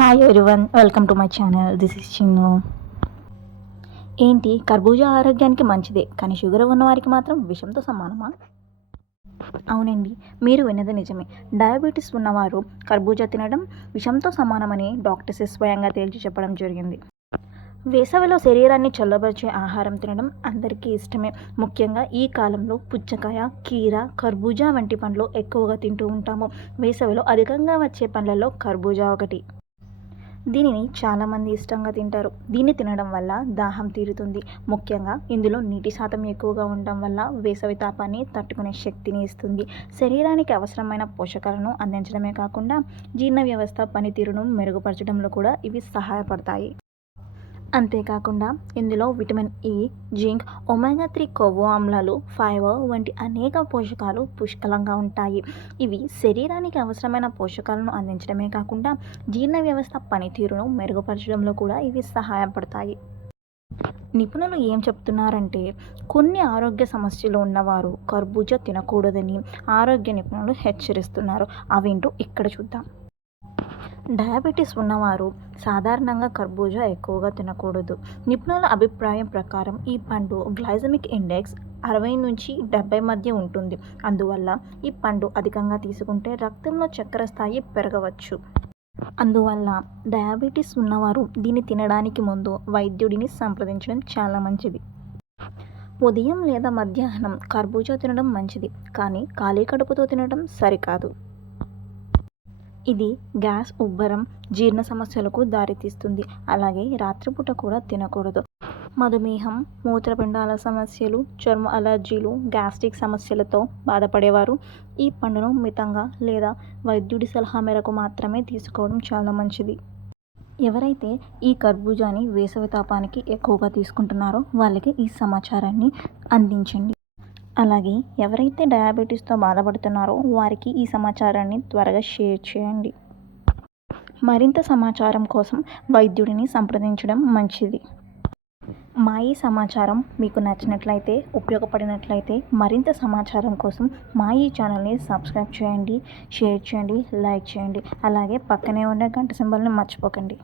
Hi everyone welcome to my channel this is Chinnu ఏంటి కర్బూజా ఆరోగ్యానికి మంచిదే కానీ షుగర్ ఉన్నవారికి మాత్రం విషంతో సమానమా? అవునండి మీరు విన్నది నిజమే. డయాబెటీస్ ఉన్నవారు కర్బూజా తినడం విషంతో సమానమని డాక్టర్స్ స్వయంగా తేల్చి చెప్పడం జరిగింది. వేసవిలో శరీరాన్ని చల్లబరిచే ఆహారం తినడం అందరికీ ఇష్టమే. ముఖ్యంగా ఈ కాలంలో పుచ్చకాయ కీర కర్బూజా వంటి పండ్లు ఎక్కువగా తింటూ ఉంటాము. వేసవిలో అధికంగా వచ్చే పండ్లలో కర్బూజా ఒకటి. దీనిని చాలామంది ఇష్టంగా తింటారు. దీన్ని తినడం వల్ల దాహం తీరుతుంది. ముఖ్యంగా ఇందులో నీటి శాతం ఎక్కువగా ఉండడం వల్ల వేసవి తాపాన్ని తట్టుకునే శక్తిని ఇస్తుంది. శరీరానికి అవసరమైన పోషకాలను అందించడమే కాకుండా జీర్ణ వ్యవస్థ పనితీరును మెరుగుపరచడంలో కూడా ఇవి సహాయపడతాయి. అంతేకాకుండా ఇందులో vitamin E zinc omega three కొవ్వు ఆమ్లాలు ఫైబర్ వంటి అనేక పోషకాలు పుష్కలంగా ఉంటాయి. ఇవి శరీరానికి అవసరమైన పోషకాలను అందించడమే కాకుండా జీర్ణ వ్యవస్థ పనితీరును మెరుగుపరచడంలో కూడా ఇవి సహాయపడతాయి. నిపుణులు ఏం చెప్తున్నారంటే కొన్ని ఆరోగ్య సమస్యలు ఉన్నవారు కర్బూజా తినకూడదని ఆరోగ్య నిపుణులు హెచ్చరిస్తున్నారు. అవేంటో ఇక్కడ చూద్దాం. డయాబెటీస్ ఉన్నవారు సాధారణంగా కర్బూజా ఎక్కువగా తినకూడదు. నిపుణుల అభిప్రాయం ప్రకారం ఈ పండు గ్లైజమిక్ ఇండెక్స్ అరవై నుంచి డెబ్బై మధ్య ఉంటుంది. అందువల్ల ఈ పండు అధికంగా తీసుకుంటే రక్తంలో చక్కెర స్థాయి పెరగవచ్చు. అందువల్ల డయాబెటీస్ ఉన్నవారు దీన్ని తినడానికి ముందు వైద్యుడిని సంప్రదించడం చాలా మంచిది. ఉదయం లేదా మధ్యాహ్నం కర్బూజా తినడం మంచిది. కానీ ఖాళీ కడుపుతో తినడం సరికాదు. ఇది గ్యాస్ ఉబ్బరం జీర్ణ సమస్యలకు దారితీస్తుంది. అలాగే రాత్రిపూట కూడా తినకూడదు. మధుమేహం మూత్రపిండాల సమస్యలు చర్మ అలర్జీలు గ్యాస్ట్రిక్ సమస్యలతో బాధపడేవారు. ఈ పండును మితంగా లేదా వైద్యుడి సలహా మేరకు మాత్రమే తీసుకోవడం చాలా మంచిది. ఎవరైతే ఈ కర్బూజాని వేసవి తాపానికి ఎక్కువగా తీసుకుంటున్నారో వాళ్ళకి ఈ సమాచారాన్ని అందించండి. అలాగే ఎవరైతే డయాబెటీస్తో బాధపడుతున్నారో వారికి ఈ సమాచారాన్ని త్వరగా షేర్ చేయండి. మరింత సమాచారం కోసం వైద్యుడిని సంప్రదించడం మంచిది. మా ఈ సమాచారం మీకు నచ్చినట్లయితే ఉపయోగపడినట్లయితే మరింత సమాచారం కోసం మా ఈ ఛానల్ని సబ్స్క్రైబ్ చేయండి షేర్ చేయండి లైక్ చేయండి. అలాగే పక్కనే ఉన్న గంట సింబల్ని మర్చిపోకండి.